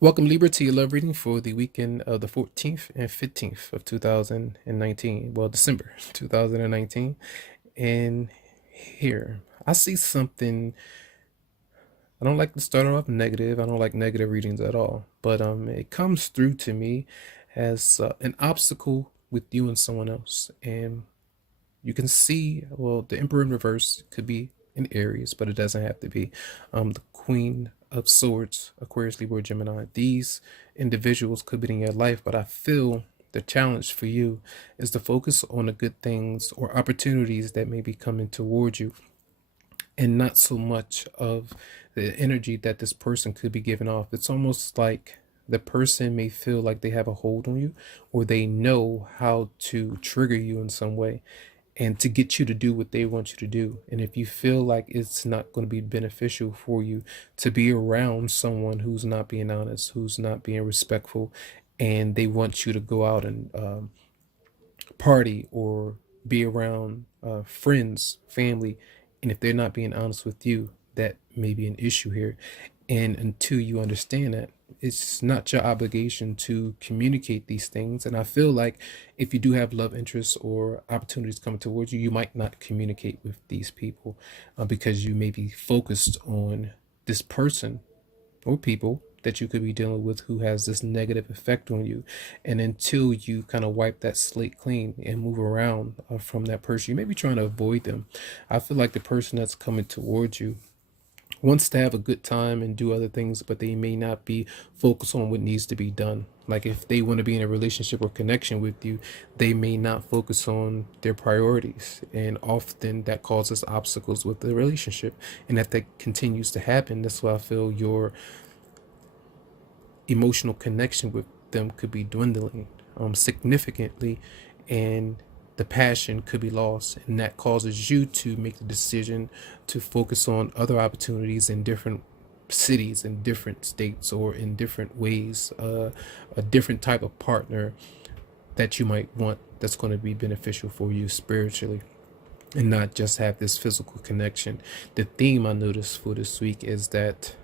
Welcome, Libra, to your love reading for the weekend of the 14th and 15th of 2019. Well, December 2019. And here, I see something. I don't like to start off negative. I don't like negative readings at all. But it comes through to me as an obstacle with you and someone else. And you can see, well, the Emperor in reverse could be in Aries, but it doesn't have to be. The Queen of Swords, Aquarius, Libra, Gemini. These individuals could be in your life, but I feel the challenge for you is to focus on the good things or opportunities that may be coming towards you, and not so much of the energy that this person could be giving off. It's almost like the person may feel like they have a hold on you, or they know how to trigger you in some way and to get you to do what they want you to do. And if you feel like it's not going to be beneficial for you to be around someone who's not being honest, who's not being respectful, and they want you to go out and party or be around friends, family, and if they're not being honest with you, that may be an issue here. And until you understand that, it's not your obligation to communicate these things. And I feel like if you do have love interests or opportunities coming towards you, you might not communicate with these people because you may be focused on this person or people that you could be dealing with who has this negative effect on you. And until you kind of wipe that slate clean and move around from that person, you may be trying to avoid them. I feel like the person that's coming towards you wants to have a good time and do other things, but they may not be focused on what needs to be done. Like if they want to be in a relationship or connection with you, they may not focus on their priorities. And often that causes obstacles with the relationship. And if that continues to happen, that's why I feel your emotional connection with them could be dwindling significantly, and the passion could be lost, and that causes you to make the decision to focus on other opportunities in different cities, in different states, or in different ways, a different type of partner that you might want that's going to be beneficial for you spiritually, and not just have this physical connection. The theme I noticed for this week is that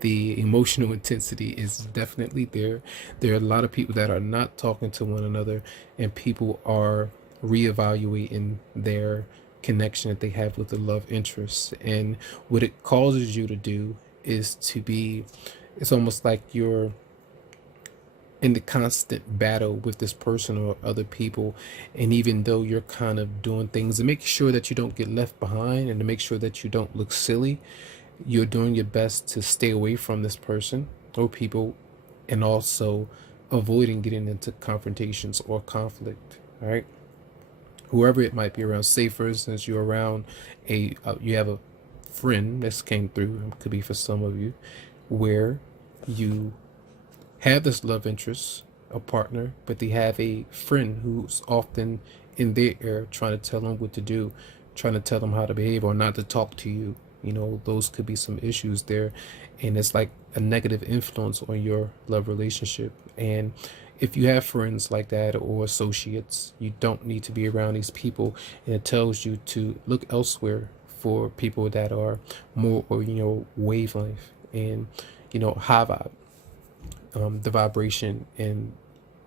the emotional intensity is definitely there. There are a lot of people that are not talking to one another, and people are reevaluating their connection that they have with the love interest. And what it causes you to do is to be, it's almost like you're in the constant battle with this person or other people. And even though you're kind of doing things to make sure that you don't get left behind and to make sure that you don't look silly, you're doing your best to stay away from this person or people, and also avoiding getting into confrontations or conflict. All right, whoever it might be around. Say for instance you're around you have a friend, this came through, it could be for some of you, where you have this love interest, a partner, but they have a friend who's often in their ear trying to tell them what to do, trying to tell them how to behave or not to talk to you. You know, those could be some issues there. And it's like a negative influence on your love relationship. And if you have friends like that or associates, you don't need to be around these people. And it tells you to look elsewhere for people that are more, or wavelength and high vibe, the vibration and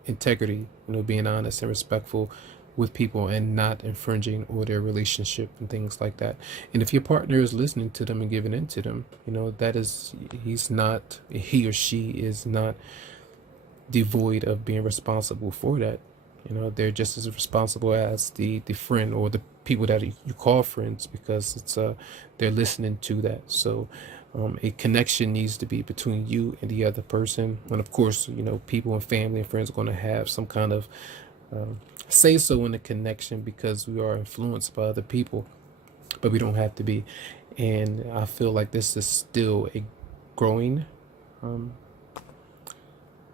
integrity, being honest and respectful with people and not infringing or their relationship and things like that. And if your partner is listening to them and giving in to them, that is, he or she is not devoid of being responsible for that. They're just as responsible as the friend or the people that you call friends, because it's they're listening to that. So a connection needs to be between you and the other person. And of course, people and family and friends are going to have some kind of say so in the connection, because we are influenced by other people, but we don't have to be. And I feel like this is still a growing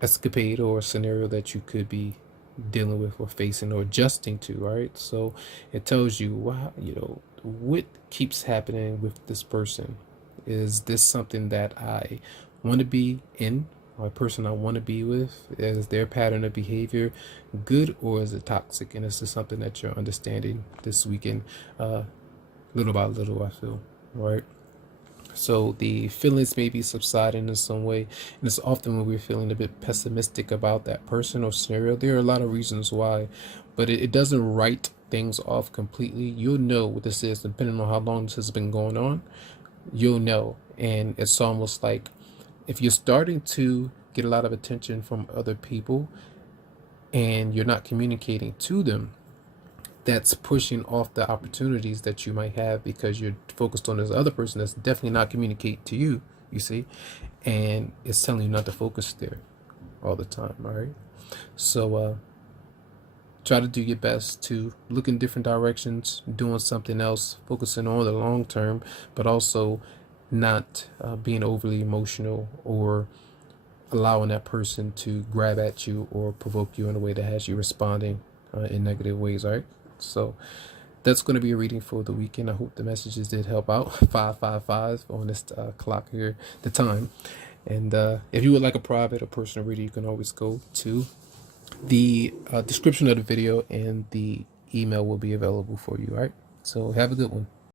escapade or scenario that you could be dealing with or facing or adjusting to. Right, so it tells you, wow, what keeps happening with this person. Is this something that I want to be in, or a person I want to be with? Is their pattern of behavior good, or is it toxic? And this is something that you're understanding this weekend, little by little, I feel. Right, So the feelings may be subsiding in some way, and it's often when we're feeling a bit pessimistic about that person or scenario. There are a lot of reasons why, but it doesn't write things off completely. You'll know what this is depending on how long this has been going on. You'll know, and it's almost like if you're starting to get a lot of attention from other people and you're not communicating to them, that's pushing off the opportunities that you might have because you're focused on this other person that's definitely not communicating to you, you see, and it's telling you not to focus there all the time. All right, so try to do your best to look in different directions, doing something else, focusing on the long term, but also not being overly emotional or allowing that person to grab at you or provoke you in a way that has you responding in negative ways. All right, so that's going to be a reading for the weekend. I hope the messages did help out. 555 on this clock here, the time. And if you would like a private or personal reading, you can always go to the description of the video, and the email will be available for you. All right, so have a good one.